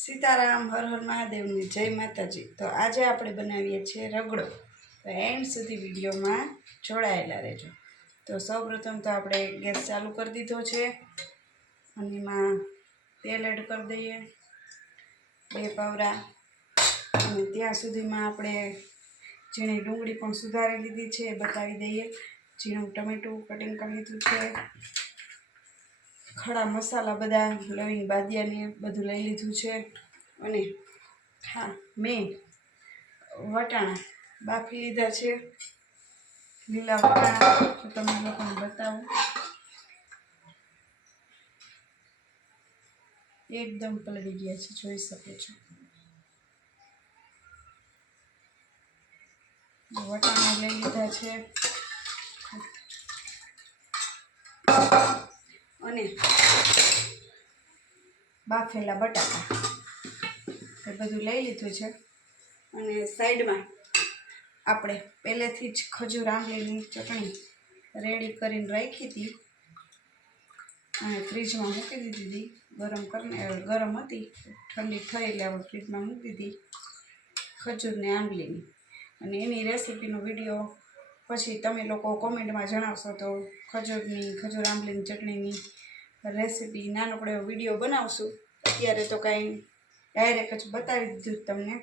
સીતારામ, હર હર મહાદેવની જય માતાજી। તો આજે આપણે બનાવીએ છીએ રગડો। તો એન્ડ સુધી વિડીયોમાં જોડાયેલા રહેજો। તો સૌપ્રથમ તો આપણે ગેસ ચાલુ કરી દીધો છે અને એમાં તેલ એડ કરી દઈએ 2 પાવડા। અને ત્યાં સુધીમાં આપણે ઝીણી ડુંગળી પણ સુધારી લીધી છે એ બતાવી દઈએ। ઝીણું ટમેટું કટિંગ કરી લીધું છે। खड़ा मसाला बधा लविंग बादियानी बधु लई लीधुं छे। अने हाँ मैं वटाणा बाफी लीधा छे। लीला वटाणा तो तमने लोकोने बतावुं एकदम पलળી गया छे, जोई शको छो। वटाणा लई लीधा छे અને બાફેલા બટાકા એ બધું લઈ લીધું છે। અને સાઈડમાં આપણે પહેલેથી જ ખજૂર આંબલીની ચટણી રેડી કરીને રાખી હતી અને ફ્રીજમાં મૂકી દીધી હતી। ગરમ હતી, ઠંડી થઈ એટલે આપણે ફ્રીજમાં મૂકી દીધી ખજૂરને આંબલીની। અને એની રેસીપીનો વિડીયો પછી તમે લોકો કોમેન્ટમાં જણાવશો તો ખજૂર આંબલીની ચટણીની રેસીપી નાનકડો એવો વિડીયો બનાવશું। અત્યારે તો કાંઈ ડાયરેક્ટ જ બતાવી દીધું તમને।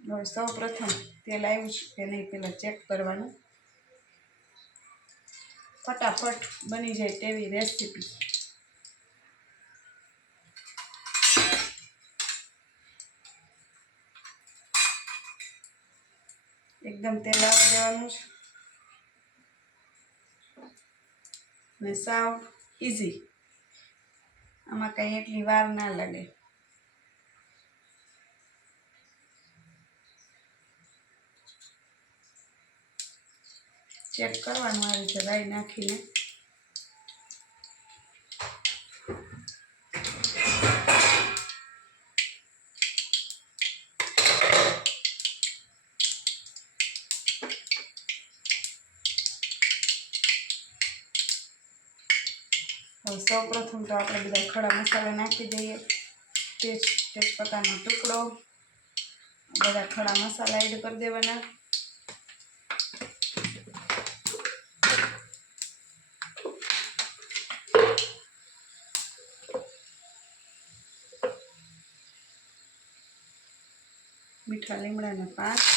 હવે સૌ પ્રથમ તેલ આવ્યું છે કે નહીં પહેલાં ચેક કરવાનું। ફટાફટ બની જાય તેવી રેસીપી। एकदम तेल आववा देवानुं छे ने साव इजी। आमां कांई एटली वार ना लागे। चेक करवानुं आ रीते राई नाखीने। सौ प्रथम तो आप बधा खड़ा मसाला नाखी दईए। तेजपत्तानो टुकड़ो बधा खड़ा मसाला एड कर देवाना। मीठा लीमड़ाना 5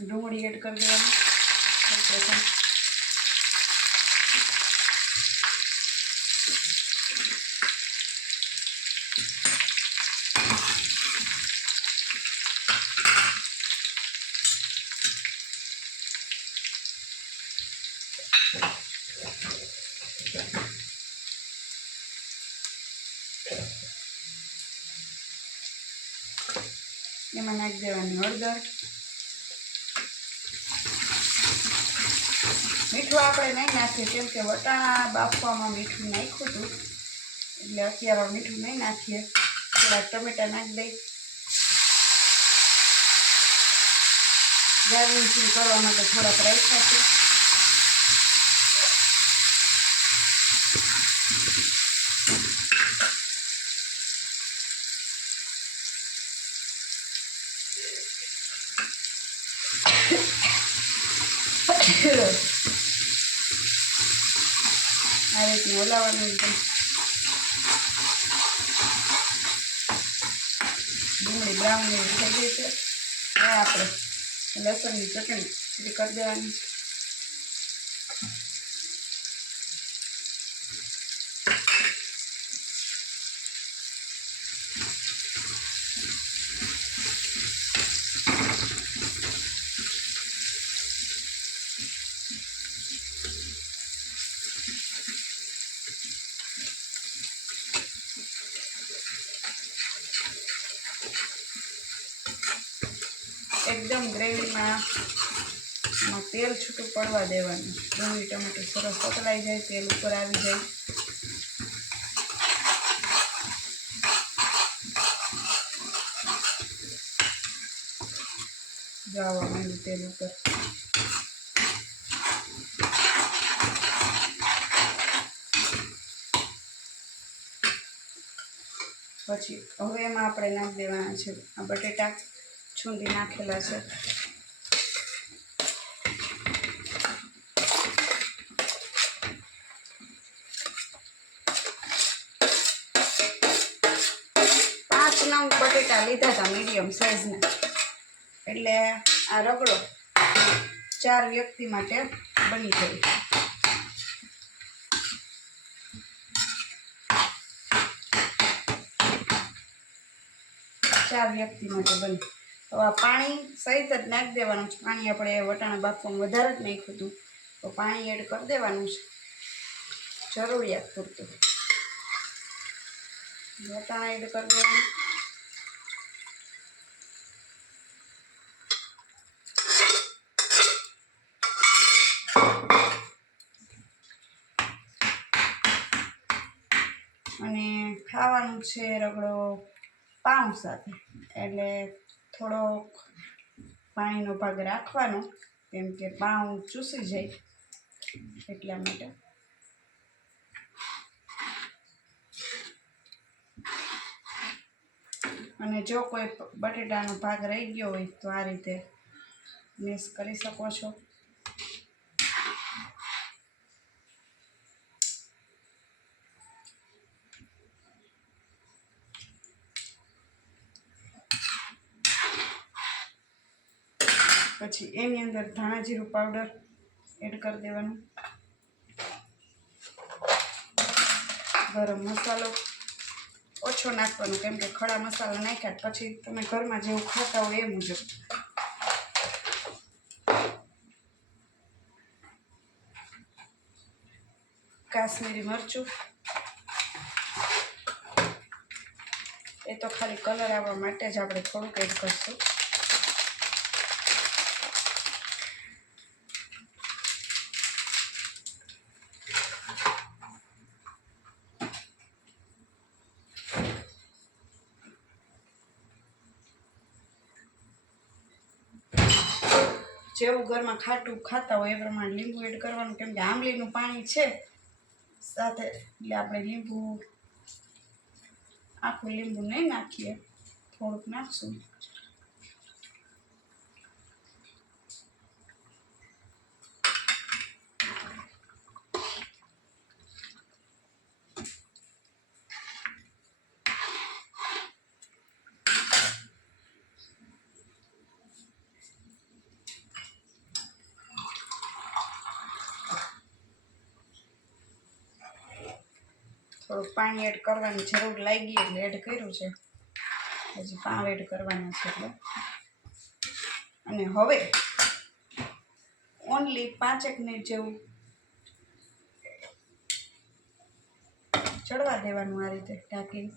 डूंगળી एड कर देवानी। एमां नाखी देवानी हळदर। मीठું આપણે નહીં નાખીએ કેમ કે વટાણા બાફવામાં મીઠું નાખ્યું હતું એટલે અત્યારે મીઠું નહીં નાખીએ। થોડા ટમેટા નાખી દઈ ગાર્નિશિંગ કરવા માટે થોડાક રાખ્યા છે। आ रीते हलाववानुं एकदम। डूंगળી ब्राउन थई गई है। हवे आपणे लसणनी चटणी एड कर देवानी। एकदम ग्रेवी में तेल छूटू पड़वा देवानुं। डूंगળી टमेटું सरस पकड़ाई जाए, तेल ऊपर आवी जाए। जावा मांड्युं तेल ऊपर। પછી હવે એમાં આપણે નાખી દેવાના છે આ બટેટા છૂંદી નાખેલા છે. બટેટા લીધા હતા મીડિયમ સાઈઝના, એટલે આ રગડો 4 વ્યક્તિ માટે બની જાય. ચાર વ્યક્તિ માટે બને. તો આ પાણી સહિત જ નાખી દેવાનું છે. પાણી આપણે વટાણા બાફવામાં વધારે જ નાખ્યું હતું, તો પાણી એડ કરી દેવાનું છે જરૂરિયાત પૂરતું. વટાણા એડ કરી દેવાનું. અને ખાવાનું છે રગડો પાઉં સાથે, એટલે થોડોક પાણીનો ભાગ રાખવાનો, કેમ કે પાઉં ચૂસી જાય એટલા માટે. અને જો કોઈ બટેટાનો ભાગ રહી ગયો હોય તો આ રીતે મેશ કરી શકો છો. પછી એની અંદર ધાણા જીરું પાવડર એડ કરી દેવાનું. ગરમ મસાલો ઓછો નાખવાનો, કેમ કે ખડા મસાલા નાખ્યા પછી તમે ઘરમાં જેવું ખાતા હોય એ મુજબ. કાશ્મીરી મરચું, એ તો ખાલી કલર આવવા માટે જ આપણે થોડુંક એડ કરશું. જેવું ઘરમાં ખાટું ખાતા હોય એ પ્રમાણે લીંબુ એડ કરવાનું, કેમ કે આંબલીનું પાણી છે સાથે, એટલે આપણે લીંબુ આખું લીંબુ નહીં નાખીએ, થોડુંક નાખશું. થોડુંક પાણી એડ કરવાની જરૂર લાગી એટલે એડ કર્યું છે. હજી પાવ એડ કરવાના છે એટલે. અને હવે ઓનલી 5 મિનિટ જેવું ચડવા દેવાનું આ રીતે ઢાંકીને.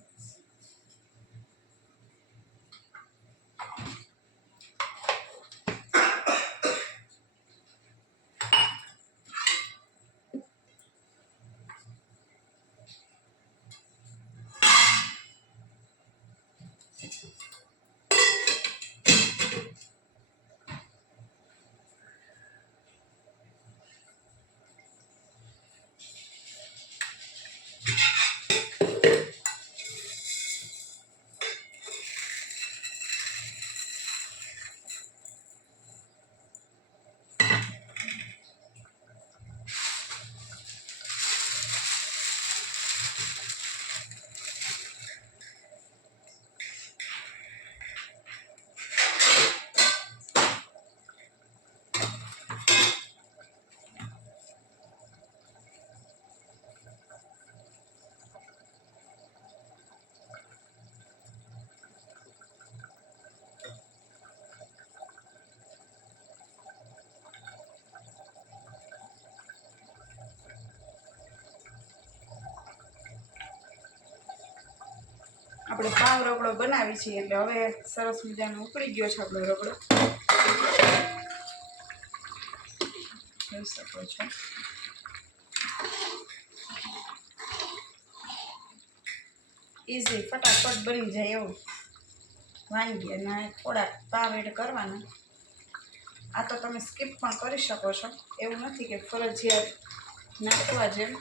આપણે પાવ રગડો બનાવી છીએ, એટલે હવે સરસ મજાનો ઉકળી ગયો છે આપણો રગડો. જોઈ શકો છો. ઇઝી ફટાફટ બની જાય એવું વાનગી. અને થોડાક પાવ એડ કરવાના. આ તો તમે સ્કીપ પણ કરી શકો છો, એવું નથી કે ફરજિયાત નાખવા જેમ.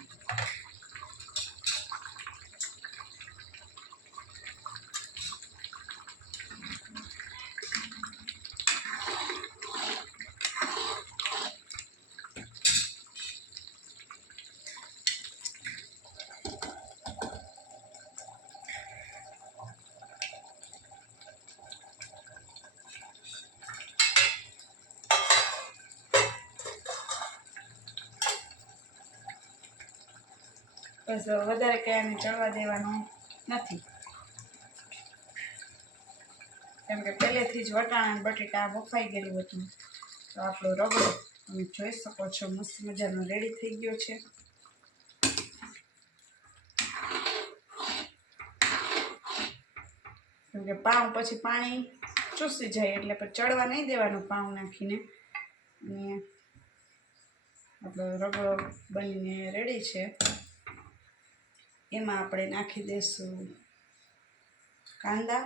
બસ વધારે કંઈ આને ચડવા દેવાનું નથી, કેમ કે પહેલેથી જ વટાણા અને બટેટા બફાઈ ગયેલું હતું. તો આપણો રગડો તમે જોઈ શકો છો મસ્ત મજાનો રેડી થઈ ગયો છે. કેમ કે પાઉં પછી પાણી ચૂસી જાય એટલે પછી ચડવા નહીં દેવાનું પાઉં નાખીને. અને આપણો રગડો બનીને રેડી છે. એમાં આપણે નાખી દઈશું કાંદા,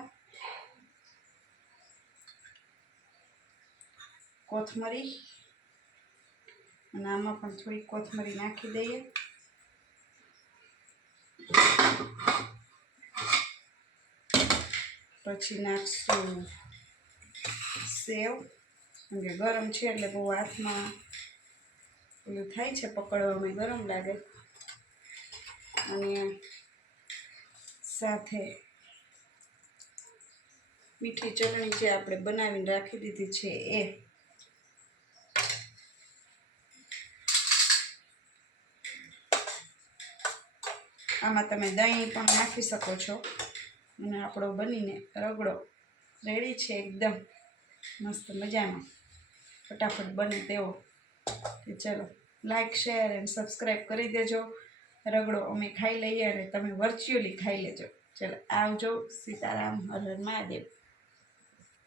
કોથમરી, અને આમાં પણ થોડી કોથમરી નાખી દઈએ. પછી નાખશું સેવ, કેમ કે ગરમ છે એટલે બહુ હાથમાં ઓલું થાય છે, પકડવામાં ગરમ લાગે. અને સાથે મીઠી ચટણી જે આપણે બનાવીને રાખી દીધી છે એ. આમાં તમે દહીં પણ નાખી શકો છો. અને આપણો બનીને રગડો રેડી છે, એકદમ મસ્ત મજાનો, ફટાફટ બને તેવો. કે ચલો લાઈક, શેર એન્ડ સબસ્ક્રાઈબ કરી દેજો. રગડો અમે ખાઈ લઈએ અને તમે વર્ચ્યુઅલી ખાઈ લેજો. ચલો આવજો. સીતારામ, હર હર મહાદેવ.